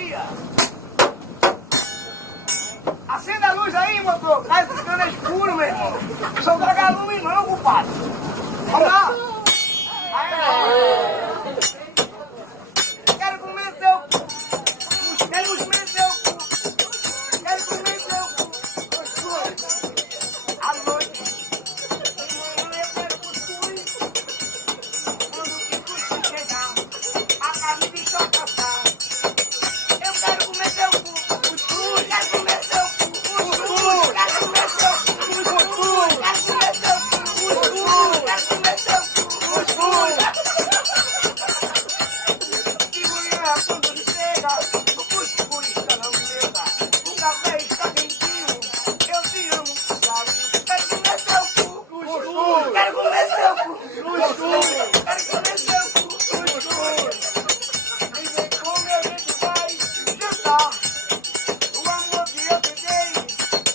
bateria. Acenda a luz aí, motor. Tá ficando escuro, meu irmão. Só traga lume não, compadre. Vamos lá. Aí, quero comer seu cu. Quero comer seu cu. Quero comer seu cu. À noite. Eu quero cuscuz. Quando o cuscuz chegar, a carne de chocaçar. Eu quero comer seu cu. Cuscuz. Quero comer seu cu. Cuscuz. Quero comer seu cu. Cuscuz. Quero comer seu cu. Cuscuz. Quero comer seu cu. Cuscuz. De manhã quando chega, o cuscuz está na mesa. O café está quentinho. Eu te amo, carinho. Quero comer seu cu. Cuscuz. Quero comer seu cu. Cuscuz. Quero comer seu cu. Cuscuz. E vem como a gente vai jantar. O amor que eu te dei,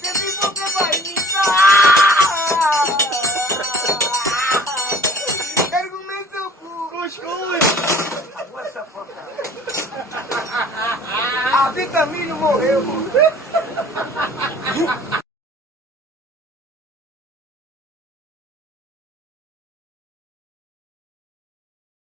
sempre você vai me dar. Quero comer seu cu. Cuscuz. Acabou essa porcaria. A vitamina morreu.